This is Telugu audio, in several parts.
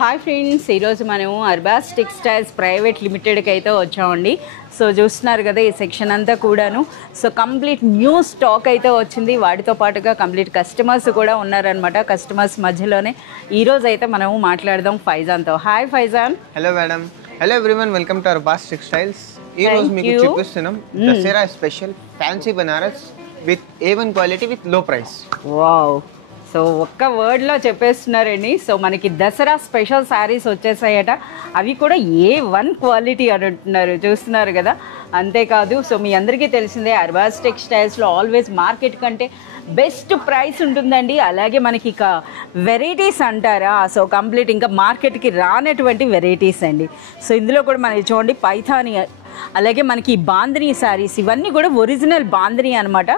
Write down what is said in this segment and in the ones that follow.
హాయ్ ఫ్రెండ్స్, ఈరోజు మనము అర్బాస్ టెక్స్టైల్స్ ప్రైవేట్ లిమిటెడ్కి అయితే వచ్చామండి. సో చూస్తున్నారు కదా ఈ సెక్షన్ అంతా కూడాను. సో కంప్లీట్ న్యూ స్టాక్ అయితే వచ్చింది. వాటితో పాటుగా కంప్లీట్ కస్టమర్స్ కూడా ఉన్నారనమాట. కస్టమర్స్ మధ్యలోనే ఈరోజు అయితే మనము మాట్లాడదాం ఫైజాన్తో. Hi Faizan. Hello madam. Hello everyone, welcome to Arbaz textiles. ఈరోజు మీకు చూపిస్తున్నాం Dasara special fancy Banaras with A1 quality with low price. Wow, so ఒక్క వర్డ్లో చెప్పేస్తున్నారండి. సో మనకి దసరా స్పెషల్ శారీస్ వచ్చేసాయట. అవి కూడా A1 క్వాలిటీ అని అంటున్నారు, చూస్తున్నారు కదా. అంతేకాదు, సో మీ అందరికీ తెలిసిందే అర్బాస్ టెక్స్టైల్స్లో ఆల్వేస్ మార్కెట్ కంటే బెస్ట్ ప్రైస్ ఉంటుందండి. అలాగే మనకి ఇక వెరైటీస్ అంటారా, సో కంప్లీట్ ఇంకా మార్కెట్కి రానటువంటి వెరైటీస్ అండి. సో ఇందులో కూడా మనకి చూడండి పైథాని, అలాగే మనకి బాందినీ శారీస్, ఇవన్నీ కూడా ఒరిజినల్ బాందినీ అనమాట.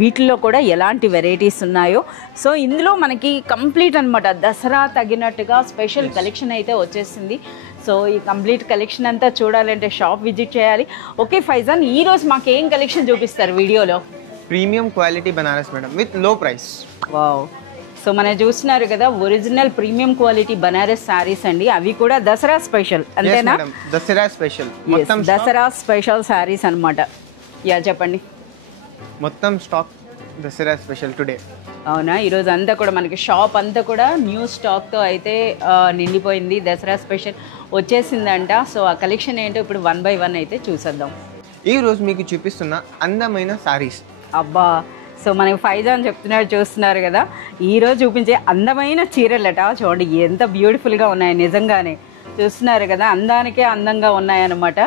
వీటిల్లో కూడా ఎలాంటి వెరైటీస్ ఉన్నాయో. సో ఇందులో మనకి కంప్లీట్ అనమాట దసరా తగినట్టుగా స్పెషల్ కలెక్షన్ అయితే వచ్చేసింది. సో ఈ కంప్లీట్ కలెక్షన్ అంతా చూడాలంటే షాప్ విజిట్ చేయాలి. ఓకే ఫైజాన్, ఈరోజు మాకు ఏం కలెక్షన్ చూపిస్తారు వీడియోలో? Premium quality Banaras madam with low price. Wow, so మనం చూస్తున్నారు కదా original premium quality Banaras saris అండి. అవి కూడా దసరా స్పెషల్ అంతేనా? దసరా స్పెషల్, దసరా స్పెషల్ శారీస్ అనమాట. యా చెప్పండి. మొత్తం స్టాక్ దసరా స్పెషల్ టుడే. అవునా, ఈరోజు అంతా కూడా మనకి షాప్ అంతా కూడా న్యూ స్టాక్తో అయితే నిండిపోయింది. దసరా స్పెషల్ వచ్చేసిందంట. సో ఆ కలెక్షన్ ఏంటో ఇప్పుడు 1 by 1 అయితే చూసేద్దాం. ఈరోజు మీకు చూపిస్తున్న అందమైన శారీస్. అబ్బా, సో మనకి ఫైజాన్ చెప్తున్నారు, చూస్తున్నారు కదా. ఈరోజు చూపించే అందమైన చీరలట. చూడండి ఎంత బ్యూటిఫుల్గా ఉన్నాయి, నిజంగానే చూస్తున్నారు కదా. అందానికే అందంగా ఉన్నాయన్నమాట.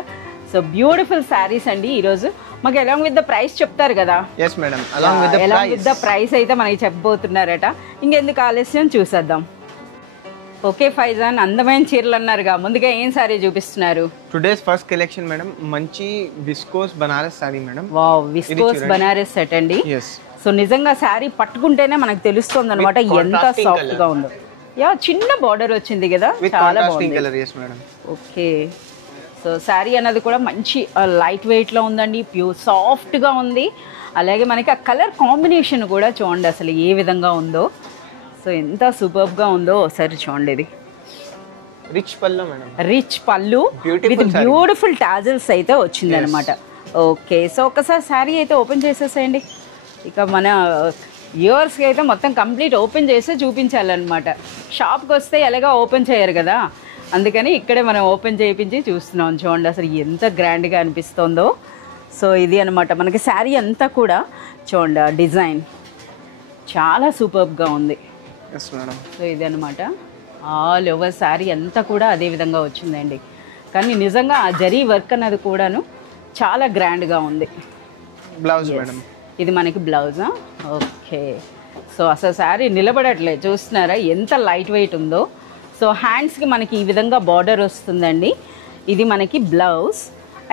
సో బ్యూటిఫుల్ శారీస్ అండి. ఈరోజు మాకు అలాంగ్ విత్ ద ప్రైస్ చెప్తారు కదా. Yes madam, along with the price అయితే మనకి చెప్పబోతున్నారట. ఇంకెందుకు ఆలస్యం, చూసేద్దాం. ఓకే ఫైజాన్, అందమైన చీరలు అన్నారుగా, ముందుగా ఏం సారీ చూపిస్తున్నారు? టుడేస్ ఫస్ట్ కలెక్షన్ మేడం, మంచి viscose Banaras sorry madam. Wow, viscose Banaras set అండి. సో నిజంగా శారీ పట్టుకుంటేనే మనకు తెలుస్తుంది అనమాట ఎంత సాఫ్ట్ గా ఉందో. యా, చిన్న బార్డర్ వచ్చింది కదా, చాలా బాగుంది. ఓకే, సో శారీ అన్నది కూడా మంచి లైట్ వెయిట్ లో ఉందండి, ప్యూర్ సాఫ్ట్ గా ఉంది. అలాగే మనకి ఆ కలర్ కాంబినేషన్ కూడా చూడండి అసలు ఏ విధంగా ఉందో. సో ఎంత సూపర్గా ఉందో ఒకసారి చూడండి. ఇది రిచ్ పళ్ళు మేడం, రిచ్ పళ్ళు విత్ బ్యూటిఫుల్ టాజల్స్ అయితే వచ్చింది అనమాట. ఓకే, సో ఒకసారి శారీ అయితే ఓపెన్ చేసేసేయండి. ఇక మన వ్యూవర్స్కి అయితే మొత్తం కంప్లీట్ ఓపెన్ చేసే చూపించాలన్నమాట. షాప్కి వస్తే ఎలాగా ఓపెన్ చేయరు కదా, అందుకని ఇక్కడే మనం ఓపెన్ చేయించి చూస్తున్నాం. చూడండి అసలు ఎంత గ్రాండ్గా అనిపిస్తుందో. సో ఇది అనమాట మనకి శారీ అంతా కూడా చూడండి, డిజైన్ చాలా సూపర్గా ఉంది. సో ఇది అనమాట ఆల్ ఓవర్ శారీ అంతా కూడా అదే విధంగా వచ్చిందండి. కానీ నిజంగా ఆ జరీ వర్క్ అన్నది కూడాను చాలా గ్రాండ్గా ఉంది. బ్లౌజ్ మేడం, ఇది మనకి బ్లౌజా? ఓకే, సో అసలు శారీ నిలబడట్లేదు, చూస్తున్నారా ఎంత లైట్ వెయిట్ ఉందో. సో హ్యాండ్స్కి మనకి ఈ విధంగా బార్డర్ వస్తుందండి. ఇది మనకి blouse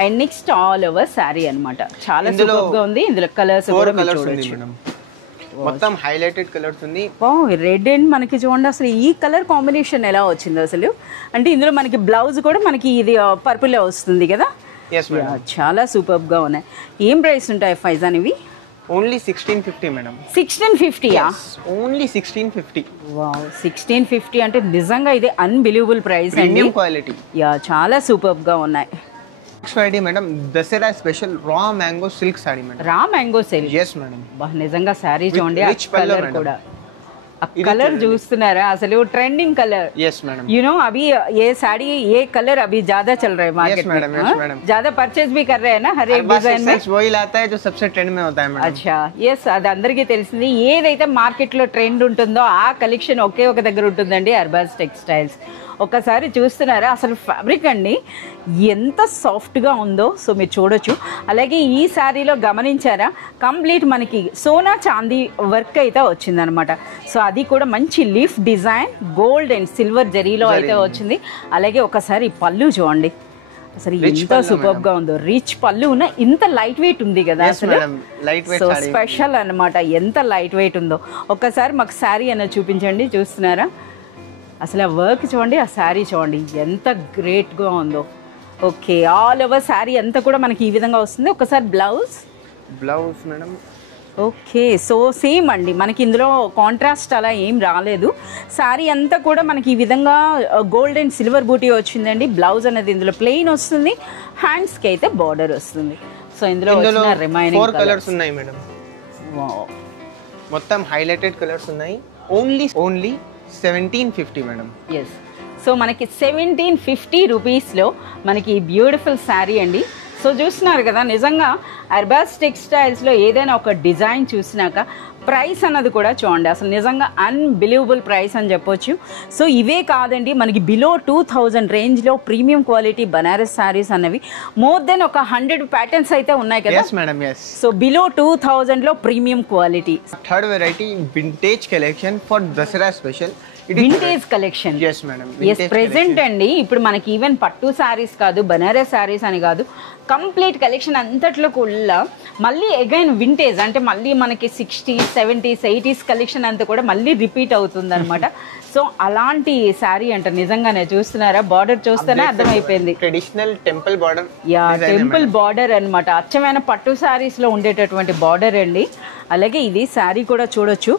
and next all over sari అనమాట. చాలా సూపర్గా ఉంది. ఇందులో కలర్స్ కూడా చూడొచ్చు. మొత్తం హైలైటెడ్ కలర్స్ ఉంది. రెడ్ అండ్ మనకి చూడండి అసలు ఈ కలర్ కాంబినేషన్ ఎలా వచ్చిందో అసలు. అంటే ఇందులో మనకి బ్లౌజ్ కూడా మనకి ఇది పర్పుల్ వస్తుంది కదా. చాలా సూపర్ గా ఉన్నాయి. ఏం ప్రైస్ ఉంటాయి ఫైజాన్ ఇవి? Only 1650 madam. 1650? ఓన్లీ 1650. వావ్, 1650 అంటే నిజంగా ఇది అన్బిలీవబుల్ ప్రైస్ అండి. Premium quality. యా, చాలా సూపర్ గా ఉన్నాయి. Friday madam, Dasara special raw mango silk sari madam. Raw mango silk? Yes madam. నిజంగా సారీ చూడండి, కలర్ కూడా कलर చూస్తున్నారా అసలు trending colour yes madam you know अभी ये साड़ी ये कलर अभी ज्यादा चल रहा है मार्केट में yes मैडम ज्यादा परचेज भी कर रहे हैं ना हर एक डिजाइन में वही लाता है जो सबसे ट्रेंड में होता है मैडम अच्छा yes అది అందరికీ తెలిసింది ఏదైతే మార్కెట్ లో ట్రెండ్ ఉంటుందో ఆ కలెక్షన్ ఒకే ఒక దగ్గర ఉంటుందండి అర్బాస్ టెక్స్టైల్స్ ఒకసారి చూస్తున్నారా అసలు ఫ్యాబ్రిక్ అండి ఎంత సాఫ్ట్ గా ఉందో సో మీరు చూడొచ్చు అలాగే ఈ సారీలో గమనించారా కంప్లీట్ మనకి సోనా చాందీ వర్క్ అయితే వచ్చిందనమాట సో అది కూడా మంచి leaf design gold and silver జరీలో అయితే వచ్చింది అలాగే ఒకసారి పళ్ళు చూడండి అసలు ఎంత సూపర్ గా ఉందో రిచ్ పళ్ళు ఉన్న ఇంత లైట్ వెయిట్ ఉంది కదా అసలు సో స్పెషల్ అన్నమాట ఎంత లైట్ వెయిట్ ఉందో ఒక్కసారి మాకు శారీ అన్న చూపించండి చూస్తున్నారా అసలు ఆ వర్క్ చూడండి ఆ శారీ చూడండి ఎంత గ్రేట్ గా ఉందో ఓకే ఆల్ ఓవర్ శారీ అంతా కూడా మనకి ఈ విధంగా వస్తుంది ఒకసారి blouse blouse madam okay, so same అండి, మనకి ఇందులో కాంట్రాస్ట్ అలా ఏం రాలేదు. శారీ అంతా కూడా మనకి ఈ విధంగా గోల్డ్ అండ్ సిల్వర్ బూటీ వచ్చిందండి. బ్లౌజ్ అనేది ఇందులో ప్లెయిన్ వస్తుంది, హ్యాండ్స్కి అయితే బార్డర్ వస్తుంది. సో ఇందులో వచ్చిన రిమైనింగ్ 4 కలర్స్ ఉన్నాయి మేడం. మొత్తం హైలైటెడ్ కలర్స్ ఉన్నాయి. Only 1750 madam. ఎస్, సో మనకి 1750 రూపీస్లో మనకి బ్యూటిఫుల్ శారీ అండి. సో చూస్తున్నారు కదా, నిజంగా అర్బాస్ టెక్స్టైల్స్లో ఏదైనా ఒక డిజైన్ చూసినాక ప్రైస్ అన్నది కూడా చూడండి, అసలు నిజంగా అన్బిలీవబుల్ ప్రైస్ అని చెప్పొచ్చు. సో ఇవే కాదండి, మనకి బిలో 2000 రేంజ్లో ప్రీమియం క్వాలిటీ బనారస్ శారీస్ అన్నవి మోర్ దెన్ ఒక 100 ప్యాటర్న్స్ అయితే ఉన్నాయి కదా. yes madam, yes. So below 2000లో premium quality. Third variety vintage collection for Dasara special. Vintage collection. Yes madam, yes, present అండి ఇప్పుడు మనకి ఈవెన్ పట్టు శారీస్ కాదు, బనారస్ శారీస్ అని కాదు, కంప్లీట్ కలెక్షన్ అంతట్లో కూడా మళ్ళీ అగైన్ వింటేజ్ అంటే మళ్ళీ మనకి 60s, 70s, 80s కలెక్షన్ అంతా కూడా మళ్ళీ రిపీట్ అవుతుంది అనమాట. సో అలాంటి శారీ అంట, నిజంగానే చూస్తున్నారా, బార్డర్ చూస్తేనే అర్థమైపోయింది. Traditional temple border. Yeah, temple border అనమాట, అచ్చమైన పట్టు శారీస్ లో ఉండేటటువంటి బార్డర్ అండి. అలాగే ఇది శారీ కూడా చూడొచ్చు,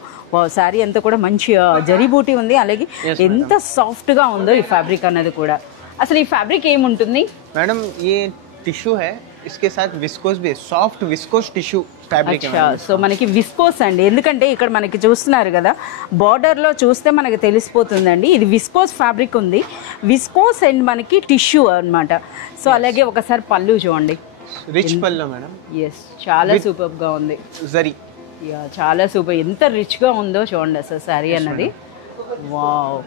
శారీ అంతా కూడా మంచి జరీ బూటీ ఉంది. అలాగే ఎంత సాఫ్ట్ గా ఉందో ఈ ఫ్యాబ్రిక్ అన్నది కూడా. అసలు ఈ ఫ్యాబ్రిక్ ఏముంటుంది మేడం? ये टिश्यू है, इसके साथ विस्कोस भी है, soft viscose tissue fabric. So మనకి విస్కోస్ అండి, ఎందుకంటే ఇక్కడ మనకి చూస్తున్నారు కదా, బార్డర్ లో చూస్తే మనకి తెలిసిపోతుందండి, ఇది విస్కోస్ ఫ్యాబ్రిక్ ఉంది. విస్కోస్ అండ్ మనకి టిష్యూ అన్నమాట. సో అలాగే ఒకసారి పళ్ళు చూడండి, రిచ్ పళ్ళు మేడం. ఎస్, చాలా సూపర్ గా ఉంది. జరీ, యా, చాలా సూపర్, ఎంత రిచ్ గా ఉందో చూడండి అసలు శారీ అన్నది. వావ్,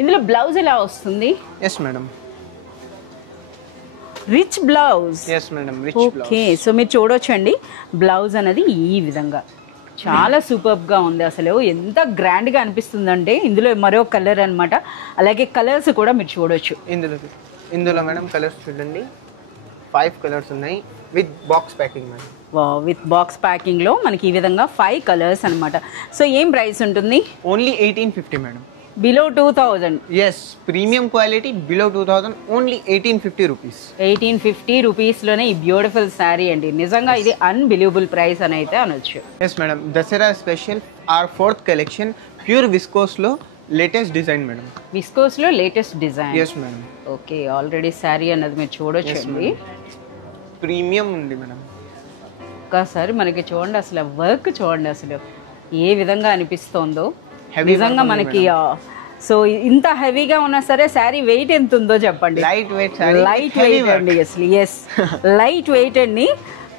ఇందులో బ్లౌజ్ ఎలా వస్తుంది? Yes madam, rich blouse. Yes madam, rich blouse. Okay, so మీరు చూడొచ్చండి, బ్లౌజ్ అనేది ఈ విధంగా చాలా సూపర్ గా ఉంది. అసలు ఎంత గ్రాండ్ గా అనిపిస్తుందంటే ఇందులో మరో కలర్ అన్నమాట. అలాగే కలర్స్ కూడా మీరు చూడొచ్చు. ఇందులో మేడం కలర్స్ చూడండి, 5 కలర్స్ ఉన్నాయి with box packing madam. With box packing లో మనకి ఈ విధంగా 5 కలర్స్ అన్నమాట. సో ఏం ప్రైస్ ఉంటుంది? Only 1850 madam. Below 2000. Yes, premium quality below 2000, only 1850 rupees. 1850 రూపీస్లోనే ఈ బ్యూటిఫుల్ శారీ అండి. నిజంగా ఇది అన్బిలీవబుల్ ప్రైస్ అని అయితే అనొచ్చు. Yes madam, Dasara special or 4th collection pure విస్కోస్లో లేటెస్ట్ డిజైన్ మేడం. విస్కోస్లో latest design. Yes madam. Okay, already sari అన్నది మీరు చూడొచ్చండి, ప్రీమియం ఉంది మేడం. ఒక్కసారి మనకి చూడండి, అసలు వర్క్ చూడండి అసలు ఏ విధంగా అనిపిస్తోందో. Heavy నిజంగా మనకి సో ఇంత హెవీగా ఉన్నా సరే శారీ వెయిట్ ఎంత ఉందో చెప్పండి. Light weight sorry, light weight అండి. అసలు ఎస్, లైట్ వెయిట్ అండి.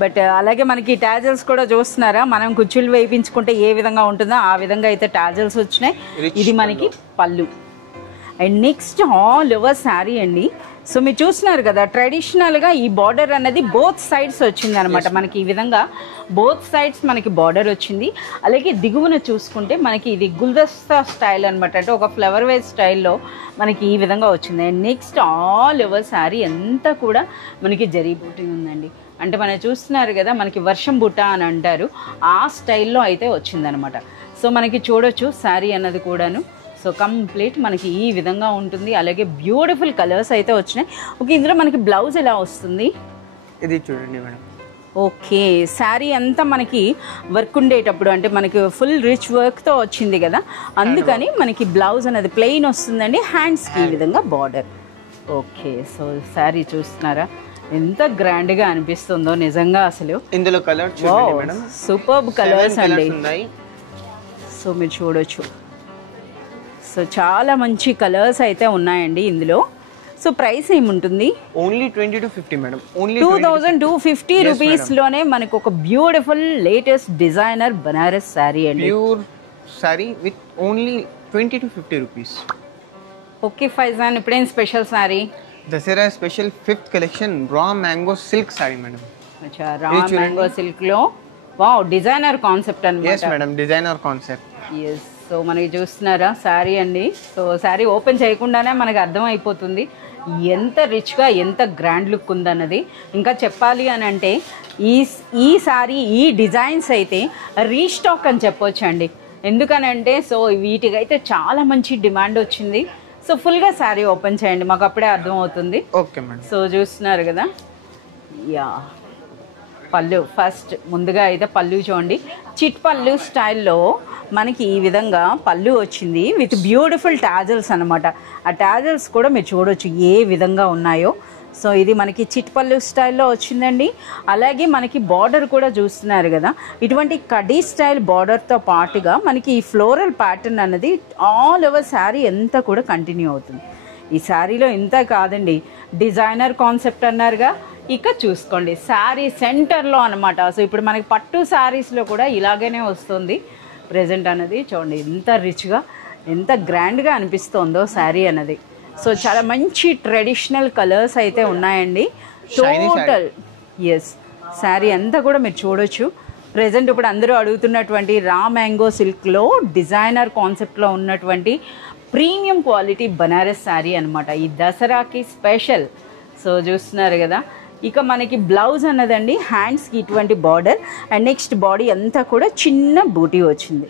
బట్ అలాగే మనకి టాజల్స్ కూడా చూస్తున్నారా, మనం కుచ్చులు వేయించుకుంటే ఏ విధంగా ఉంటుందో ఆ విధంగా అయితే టాజల్స్ వచ్చినాయి. ఇది మనకి పళ్ళు. And next all over sari అండి. సో మీరు చూస్తున్నారు కదా, ట్రెడిషనల్గా ఈ బార్డర్ అనేది బోత్ సైడ్స్ వచ్చింది అనమాట. మనకి ఈ విధంగా బోత్ సైడ్స్ మనకి బార్డర్ వచ్చింది. అలాగే దిగువన చూసుకుంటే మనకి ఇది గుల్దస్తా స్టైల్ అనమాట, అంటే ఒక ఫ్లవర్ వైజ్ స్టైల్లో మనకి ఈ విధంగా వచ్చింది. And next all over sari అంతా కూడా మనకి జరీ బూటీ ఉందండి. అంటే మనం చూస్తున్నారు కదా, మనకి వర్షం బుట్ట అని అంటారు, ఆ స్టైల్లో అయితే వచ్చిందనమాట. సో మనకి చూడొచ్చు శారీ అన్నది కూడాను. సో కంప్లీట్ మనకి ఈ విధంగా ఉంటుంది. అలాగే బ్యూటిఫుల్ కలర్స్ అయితే వచ్చినాయి. ఓకే, ఇందులో మనకి బ్లౌజ్ ఎలా వస్తుంది? ఇది చూడండి మేడం. ఓకే, శారీ అంతా మనకి వర్క్ ఉండేటప్పుడు అంటే మనకి ఫుల్ రిచ్ వర్క్తో వచ్చింది కదా, అందుకని మనకి బ్లౌజ్ అనేది ప్లెయిన్ వస్తుందండి, హ్యాండ్స్కి ఈ విధంగా బార్డర్. ఓకే, సో శారీ చూస్తున్నారా ఎంత గ్రాండ్గా అనిపిస్తుందో నిజంగా అసలు. ఇందులో కలర్ చూడండి మేడం, సూపర్బ్ కలర్స్ అండి. ఉన్నాయి. సో మీరు చూడొచ్చు, సో చాలా మంచి కలర్స్ అయితే ఉన్నాయండి ఇందులో. సో ప్రైస్ ఏముంటుంది? Only 20 to 50 madam. ఓన్లీ 2250 రూపీస్లోనే మనకు ఒక beautiful latest designer Banaras sari అండి. Pure sari with only 20 to 50 rupees. Okay Faizan, ఇప్పుడేం special sari? Dasara special 5th collection raw mango silk sari madam. అచ్చా, రా మ్యాంగో సిల్క్లో వావ్, డిజైనర్ కాన్సెప్ట్ అన్నమాట. Yes madam, designer concept. Yes, so మనకి చూస్తున్నారా శారీ అండి. సో శారీ ఓపెన్ చేయకుండానే మనకు అర్థమైపోతుంది ఎంత రిచ్గా ఎంత గ్రాండ్ లుక్ ఉందన్నది. ఇంకా చెప్పాలి అని అంటే ఈ శారీ ఈ డిజైన్స్ అయితే రీస్టాక్ అని చెప్పొచ్చు అండి. ఎందుకనంటే సో వీటికైతే చాలా మంచి డిమాండ్ వచ్చింది. సో ఫుల్గా శారీ ఓపెన్ చేయండి, మాకు అప్పుడే అర్థమవుతుంది. Okay madam. సో చూస్తున్నారు కదా, యా పళ్ళు ఫస్ట్ ముందుగా అయితే పళ్ళు చూడండి, చిట్ పళ్ళు స్టైల్లో మనకి ఈ విధంగా పళ్ళు వచ్చింది విత్ బ్యూటిఫుల్ టాజల్స్ అనమాట. ఆ టాజల్స్ కూడా మీరు చూడొచ్చు ఏ విధంగా ఉన్నాయో. సో ఇది మనకి చిట్ పళ్ళు స్టైల్లో వచ్చిందండి. అలాగే మనకి బార్డర్ కూడా చూస్తున్నారు కదా, ఇటువంటి కడీ స్టైల్ బార్డర్తో పాటుగా మనకి ఈ ఫ్లోరల్ ప్యాటర్న్ అన్నది ఆల్ ఓవర్ శారీ అంతా కూడా కంటిన్యూ అవుతుంది. ఈ శారీలో ఇంత కాదండి, డిజైనర్ కాన్సెప్ట్ అన్నారుగా, ఇక చూసుకోండి శారీ సెంటర్లో అనమాట. సో ఇప్పుడు మనకి పట్టు శారీస్లో కూడా ఇలాగనే వస్తుంది ప్రెజెంట్ అన్నది. చూడండి ఎంత రిచ్గా ఎంత గ్రాండ్గా అనిపిస్తుందో శారీ అన్నది. సో చాలా మంచి ట్రెడిషనల్ కలర్స్ అయితే ఉన్నాయండి. టోటల్ ఎస్ శారీ అంతా కూడా మీరు చూడొచ్చు. ప్రెజెంట్ ఇప్పుడు అందరూ అడుగుతున్నటువంటి రా మ్యాంగో సిల్క్లో డిజైనర్ కాన్సెప్ట్లో ఉన్నటువంటి ప్రీమియం క్వాలిటీ బనారస్ శారీ అనమాట, ఈ దసరాకి స్పెషల్. సో చూస్తున్నారు కదా, ఇక మనకి బ్లౌజ్ అన్నదండి హ్యాండ్స్కి ఇటువంటి బార్డర్ అండ్ నెక్స్ట్ బాడీ అంతా కూడా చిన్న బూటీ వచ్చింది.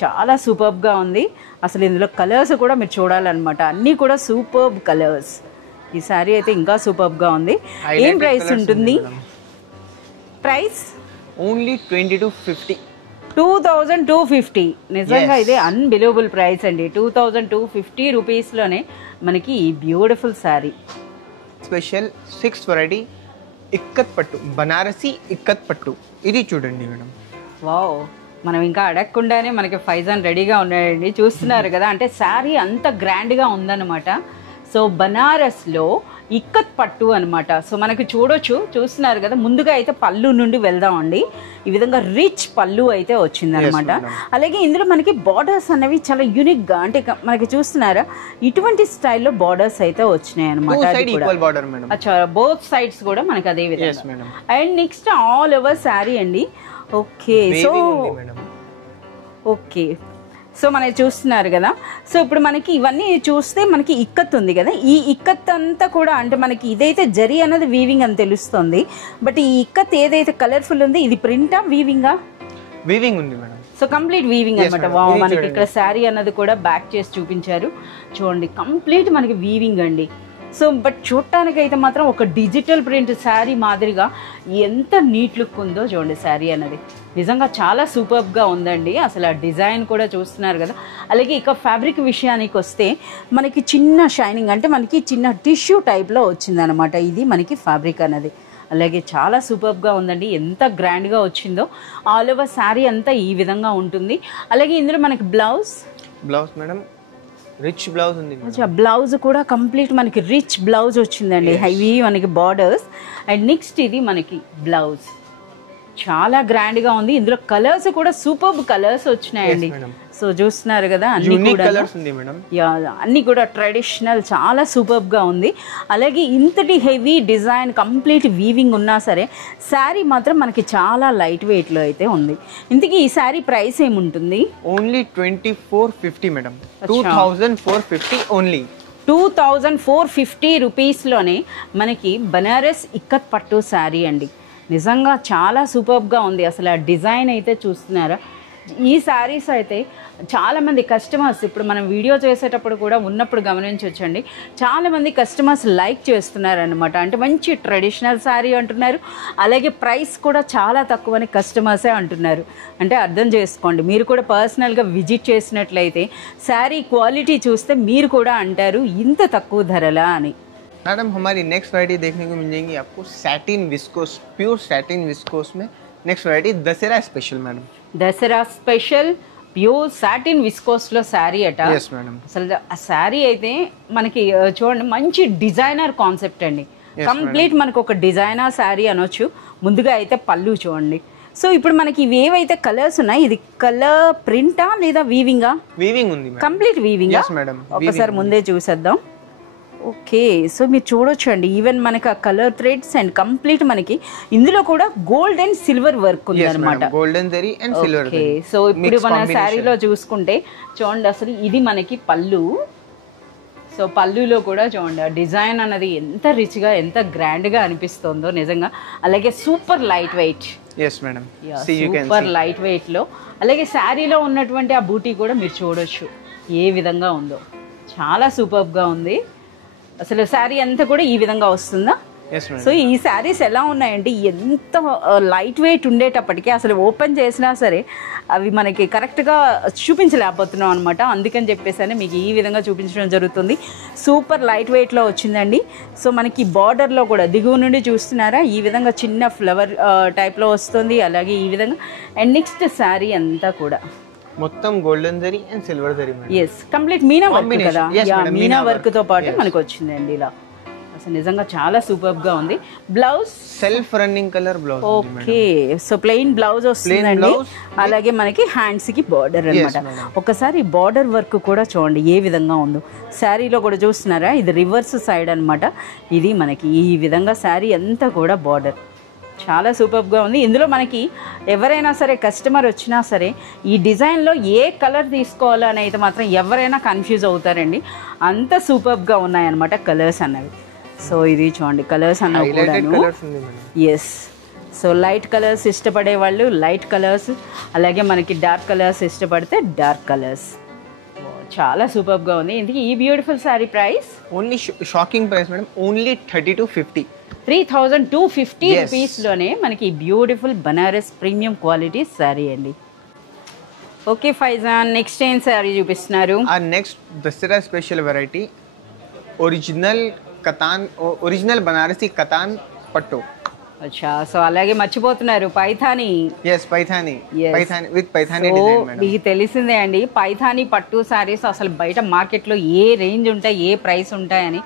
చాలా సూపర్బ్గా ఉంది. అసలు ఇందులో కలర్స్ కూడా మీరు చూడాలన్నమాట, అన్నీ కూడా సూపర్బ్ కలర్స్. ఈ శారీ అయితే ఇంకా సూపర్బ్గా ఉంది. ఏం ప్రైస్ ఉంటుంది? Price only 2250. 2250. నిజంగా ఇదే అన్బిలీవబుల్ ప్రైస్ అండి. 2250 రూపీస్లోనే మనకి ఈ beautiful sari. Special 6 variety ikat పట్టు, బనారసి ఇక్కత్ పట్టు. ఇది చూడండి మేడం. వావ్, మనం ఇంకా అడగకుండానే మనకి ఫైజాన్ రెడీగా ఉన్నాయండి. చూస్తున్నారు కదా, అంటే శారీ అంత గ్రాండ్గా ఉందన్నమాట. సో బనారస్లో ఇక్కత్ పట్టు అనమాట. సో మనకి చూస్తున్నారు కదా, ముందుగా అయితే పళ్ళు నుండి వెళ్దామండి. ఈ విధంగా రిచ్ పళ్ళు అయితే వచ్చిందనమాట. అలాగే ఇందులో మనకి బార్డర్స్ అనేవి చాలా యూనిక్గా, అంటే మనకి చూస్తున్నారా ఇటువంటి స్టైల్లో బార్డర్స్ అయితే వచ్చినాయి అనమాట. బోత్ సైడ్స్ కూడా మనకి అదే విధంగా. And next all over sari అండి. ఓకే సో మనకి చూస్తున్నారు కదా. సో ఇప్పుడు మనకి ఇవన్నీ చూస్తే మనకి ఇక్కత్ ఉంది కదా, ఈ ఇక్కత్ అంతా కూడా అంటే మనకి ఇదైతే జరీ అన్నది వీవింగ్ అని తెలుస్తుంది. బట్ ఈ ఇక్కత్ ఏదైతే కలర్ఫుల్ ఉంది, ఇది ప్రింటా వీవింగా? వీవింగ్ ఉంది మేడం. సో కంప్లీట్ వీవింగ్ అనమాట. మనకి ఇక్కడ శారీ అన్నది కూడా బ్యాక్ చేసి చూపించారు చూడండి, కంప్లీట్ మనకి వీవింగ్ అండి. సో బట్ చూడటానికి అయితే మాత్రం ఒక డిజిటల్ ప్రింట్ శారీ మాదిరిగా ఎంత నీట్ లుక్ ఉందో చూడండి శారీ అన్నది. నిజంగా చాలా సూపర్బ్గా ఉందండి. అసలు ఆ డిజైన్ కూడా చూస్తున్నారు కదా. అలాగే ఇక ఫ్యాబ్రిక్ విషయానికి వస్తే మనకి చిన్న షైనింగ్, అంటే మనకి చిన్న టిష్యూ టైప్లో వచ్చిందనమాట ఇది మనకి ఫ్యాబ్రిక్ అన్నది. అలాగే చాలా సూపర్బ్గా ఉందండి, ఎంత గ్రాండ్గా వచ్చిందో. ఆల్ ఓవర్ శారీ అంతా ఈ విధంగా ఉంటుంది. అలాగే ఇందులో మనకి బ్లౌజ్ మేడం రిచ్ బ్లౌజ్ ఉంది. బ్లౌజ్ కూడా కంప్లీట్ మనకి రిచ్ బ్లౌజ్ వచ్చిందండి, హెవీ మనకి బార్డర్స్. అండ్ నెక్స్ట్ ఇది మనకి బ్లౌజ్ చాలా గ్రాండ్గా ఉంది. ఇందులో కలర్స్ కూడా సూపర్బ్ కలర్స్ వచ్చినాయండి. సో చూస్తున్నారు కదా, అన్ని కూడా ట్రెడిషనల్, చాలా సూపర్బ్గా ఉంది. అలాగే ఇంతటి హెవీ డిజైన్ కంప్లీట్ వీవింగ్ ఉన్నా సరే శారీ మాత్రం మనకి చాలా లైట్ వెయిట్లో అయితే ఉంది. ఇంతకీ ఈ శారీ ప్రైస్ ఏముంటుంది? Only 2450 madam. 2450 ఓన్లీ. 2450 రూపీస్లోనే మనకి బనారస్ ఇక్కత్ పట్టు శారీ అండి. నిజంగా చాలా సూపర్బ్గా ఉంది. అసలు ఆ డిజైన్ అయితే చూస్తున్నారా. ఈ శారీస్ అయితే చాలామంది కస్టమర్స్ ఇప్పుడు మనం వీడియో చేసేటప్పుడు కూడా ఉన్నప్పుడు గమనించవచ్చండి, చాలామంది కస్టమర్స్ లైక్ చేస్తున్నారనమాట. అంటే మంచి ట్రెడిషనల్ శారీ అంటున్నారు, అలాగే ప్రైస్ కూడా చాలా తక్కువని కస్టమర్సే అంటున్నారు. అంటే అర్థం చేసుకోండి, మీరు కూడా పర్సనల్గా విజిట్ చేసినట్లయితే శారీ క్వాలిటీ చూస్తే మీరు కూడా అంటారు ఇంత తక్కువ ధరలా అని. मैडम हमारी नेक्स्ट वैरायटी देखने को मिल जाएंगी आपको satin viscose, pure satin viscose में next variety Dussehra special madam. Dasara special pure satin విస్కోస్లో శారీ అట. అసలు ఆ శారీ అయితే మనకి చూడండి మంచి డిజైనర్ కాన్సెప్ట్ అండి. కంప్లీట్ మనకు ఒక డిజైనర్ శారీ అనొచ్చు. ముందుగా అయితే పళ్ళు చూడండి. సో ఇప్పుడు మనకి ఇవి ఏవైతే కలర్స్ ఉన్నాయి, ఇది కలర్ ప్రింటా లేదా వీవింగా? వీవింగ్ ఉంది, కంప్లీట్ వీవింగా. ఒకసారి ముందే చూసేద్దాం. ఓకే సో మీరు చూడొచ్చు అండి, ఈవెన్ మనకి ఆ కలర్ థ్రెడ్స్ అండ్ కంప్లీట్ మనకి ఇందులో కూడా గోల్డ్ అండ్ సిల్వర్ వర్క్ ఉంది అనమాట. Golden zari and silver. Okay so ఇప్పుడు మన శారీలో చూసుకుంటే చూడండి, అసలు ఇది మనకి పళ్ళు. సో పళ్ళులో కూడా చూడండి డిజైన్ అన్నది ఎంత రిచ్గా ఎంత గ్రాండ్గా అనిపిస్తుందో నిజంగా. అలాగే super light weight. Super light వెయిట్లో అలాగే శారీలో ఉన్నటువంటి ఆ బూటీ కూడా మీరు చూడొచ్చు ఏ విధంగా ఉందో. చాలా సూపర్గా ఉంది. అసలు శారీ అంతా కూడా ఈ విధంగా వస్తుందా? Yes, madam. సో ఈ శారీస్ ఎలా ఉన్నాయంటే ఎంత లైట్ వెయిట్ ఉండేటప్పటికీ అసలు ఓపెన్ చేసినా సరే అవి మనకి కరెక్ట్గా చూపించలేకపోతున్నాం అనమాట. అందుకని చెప్పేసి మీకు ఈ విధంగా చూపించడం జరుగుతుంది. సూపర్ లైట్ వెయిట్లో వచ్చిందండి. సో మనకి బార్డర్లో కూడా దిగువ నుండి చూస్తున్నారా ఈ విధంగా చిన్న ఫ్లవర్ టైప్లో వస్తుంది. అలాగే ఈ విధంగా అండ్ నెక్స్ట్ శారీ అంతా కూడా మొత్తం golden zari and silver zari. Yes complete meena work కదా. మీనా వర్క్ తో పాటు Yes. మనకు వచ్చిందండి ఇలా. అసలు నిజంగా చాలా సూపర్ గా ఉంది. Blouse self running colour blouse. Okay so plain blouse వస్తుందండి. అలాగే మనకి హ్యాండ్స్ కి బార్డర్ అన్నమాట. ఒకసారి బార్డర్ వర్క్ కూడా చూడండి ఏ విధంగా ఉందో. శారీలో కూడా చూస్తున్నారా ఇది రివర్స్ సైడ్ అన్నమాట. ఇది మనకి ఈ విధంగా శారీ అంతా కూడా బార్డర్ చాలా సూపర్గా ఉంది. ఇందులో మనకి ఎవరైనా సరే కస్టమర్ వచ్చినా సరే ఈ డిజైన్లో ఏ కలర్ తీసుకోవాలో అనేది మాత్రం ఎవరైనా కన్ఫ్యూజ్ అవుతారండి. అంత సూపర్గా ఉన్నాయన్నమాట కలర్స్ అన్నవి. సో ఇది చూడండి కలర్స్ అన్నవి కూడాను. ఎస్ సో లైట్ కలర్స్ ఇష్టపడే వాళ్ళు లైట్ కలర్స్, అలాగే మనకి డార్క్ కలర్స్ ఇష్టపడితే డార్క్ కలర్స్. చాలా సూపర్గా ఉంది. ఇందుకు ఈ beautiful sari price only shocking price madam, only 3250. 3250 రూపీస్లోనే మనకి beautiful Banaras premium quality sari అండి. ఓకే ఫైజాన్ నెక్స్ట్ ఏం శారీ చూపిస్తున్నారు? ఆ next Dussehra special variety original katan, original Banarasi katan పట్టు. అచ్చా సో అలాగే మర్చిపోతున్నారు Paithani. Yes Paithani, Paithani with Paithani design madam. మీకు తెలిసిందే అండి పైథానీ పట్టు శారీస్ అసలు బయట మార్కెట్లో ఏ రేంజ్ ఉంటాయి ఏ ప్రైస్ ఉంటాయని.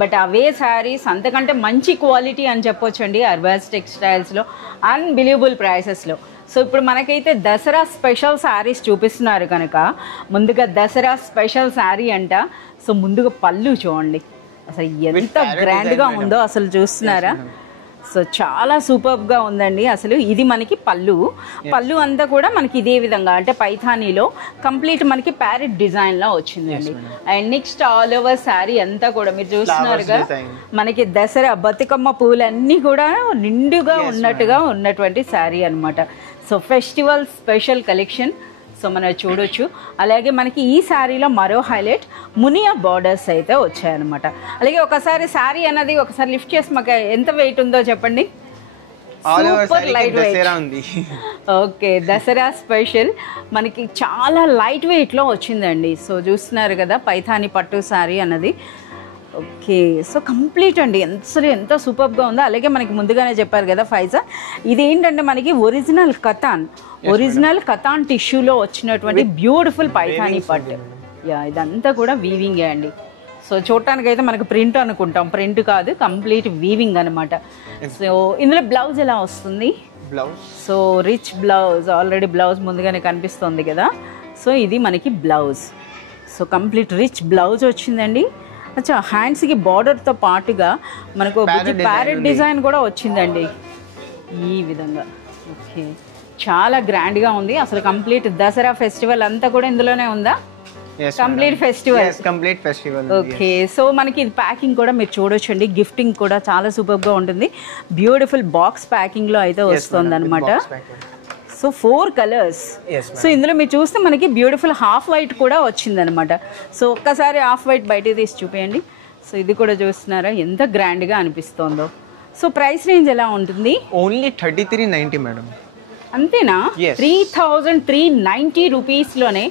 బట్ అవే శారీస్ అంతకంటే మంచి క్వాలిటీ అని చెప్పొచ్చండి అర్బాజ్ టెక్స్టైల్స్లో అన్బిలీవబుల్ ప్రైసెస్లో. సో ఇప్పుడు మనకైతే దసరా స్పెషల్ శారీస్ చూపిస్తున్నారు కనుక ముందుగా దసరా స్పెషల్ శారీ అంట. సో ముందుగా పళ్ళు చూడండి అసలు ఎంత గ్రాండ్గా ఉందో అసలు చూస్తున్నారా. సో చాలా సూపర్గా ఉందండి. అసలు ఇది మనకి పళ్ళు అంతా కూడా మనకి ఇదే విధంగా అంటే పైథానీలో కంప్లీట్ మనకి ప్యారెట్ డిజైన్ లా వచ్చిందండి. And next all over sari అంతా కూడా మీరు చూస్తున్నారుగా మనకి దసరా బతుకమ్మ పూలన్నీ కూడా నిండుగా ఉన్నట్టుగా ఉన్నటువంటి శారీ అన్నమాట. So festival special collection so మనం చూడొచ్చు. అలాగే మనకి ఈ శారీలో మరో హైలైట్ మునియా బార్డర్స్ అయితే వచ్చాయన్నమాట. అలాగే ఒకసారి శారీ అన్నది ఒకసారి లిఫ్ట్ చేసి మాకు ఎంత వెయిట్ ఉందో చెప్పండి. Super light weight. Okay Dasara special మనకి చాలా లైట్ వెయిట్లో వచ్చిందండి. సో చూస్తున్నారు కదా పైథానీ పట్టు శారీ అన్నది. ఓకే సో కంప్లీట్ అండి ఎంత సూపర్గా ఉందో. అలాగే మనకి ముందుగానే చెప్పారు కదా ఫైజా ఇది ఏంటంటే మనకి ఒరిజినల్ కతాన్ టిష్యూలో వచ్చినటువంటి బ్యూటిఫుల్ పైథానీ పట్టు. ఇదంతా కూడా వీవింగే అండి. సో చూడటానికి అయితే మనకు ప్రింట్ అనుకుంటాం, ప్రింట్ కాదు కంప్లీట్ వీవింగ్ అనమాట. సో ఇందులో బ్లౌజ్ ఎలా వస్తుంది? So rich blouse already blouse ముందుగానే కనిపిస్తుంది కదా. సో ఇది మనకి blouse. So complete rich blouse వచ్చిందండి. అచ్చా హ్యాండ్స్కి బార్డర్తో పాటుగా మనకు ప్యారెట్ డిజైన్ కూడా వచ్చిందండి ఈ విధంగా. ఓకే చాలా గ్రాండ్గా ఉంది. అసలు కంప్లీట్ దసరా ఫెస్టివల్ అంతా కూడా ఇందులోనే ఉందా? Complete festival. ఓకే సో మనకి ఇది ప్యాకింగ్ కూడా మీరు చూడొచ్చండి. గిఫ్టింగ్ కూడా చాలా సూపర్గా ఉంటుంది. బ్యూటిఫుల్ బాక్స్ ప్యాకింగ్లో అయితే వస్తుంది అనమాట. So 4 colours. సో ఇందులో మీరు చూస్తే మనకి బ్యూటిఫుల్ హాఫ్ వైట్ కూడా వచ్చిందనమాట. సో ఒక్కసారి హాఫ్ వైట్ బయట తీసి చూపించండి. సో ఇది కూడా చూస్తున్నారా ఎంత గ్రాండ్గా అనిపిస్తుందో. సో ప్రైస్ రేంజ్ ఎలా ఉంటుంది? Only 3390 madam. అంతేనా? 3390 రూపీస్లోనే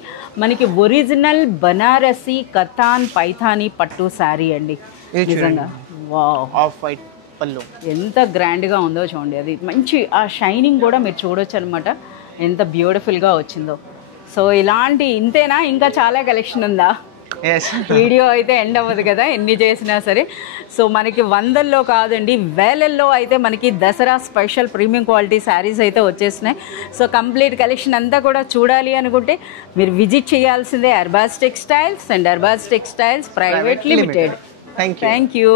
మనకి ఒరిజినల్ బనారసి కతాన్ పైథానీ పట్టు శారీ అండి. నిజంగా వావ్ ఆఫ్ వైట్ పళ్ళు ఎంత గ్రాండ్గా ఉందో చూడండి. అది మంచి ఆ షైనింగ్ కూడా మీరు చూడొచ్చు అనమాట ఎంత బ్యూటిఫుల్గా వచ్చిందో. సో ఇలాంటి ఇంతేనా ఇంకా చాలా కలెక్షన్ ఉందా? వీడియో అయితే ఎండ్ అవ్వదు కదా ఎన్ని చేసినా సరే. సో మనకి వందల్లో కాదండి వేలల్లో అయితే మనకి Dasara special premium quality saris అయితే వచ్చేసినాయి. సో కంప్లీట్ కలెక్షన్ అంతా కూడా చూడాలి అనుకుంటే మీరు విజిట్ చేయాల్సిందే Arbaaz textiles and Arbaaz textiles private limited. Thank you.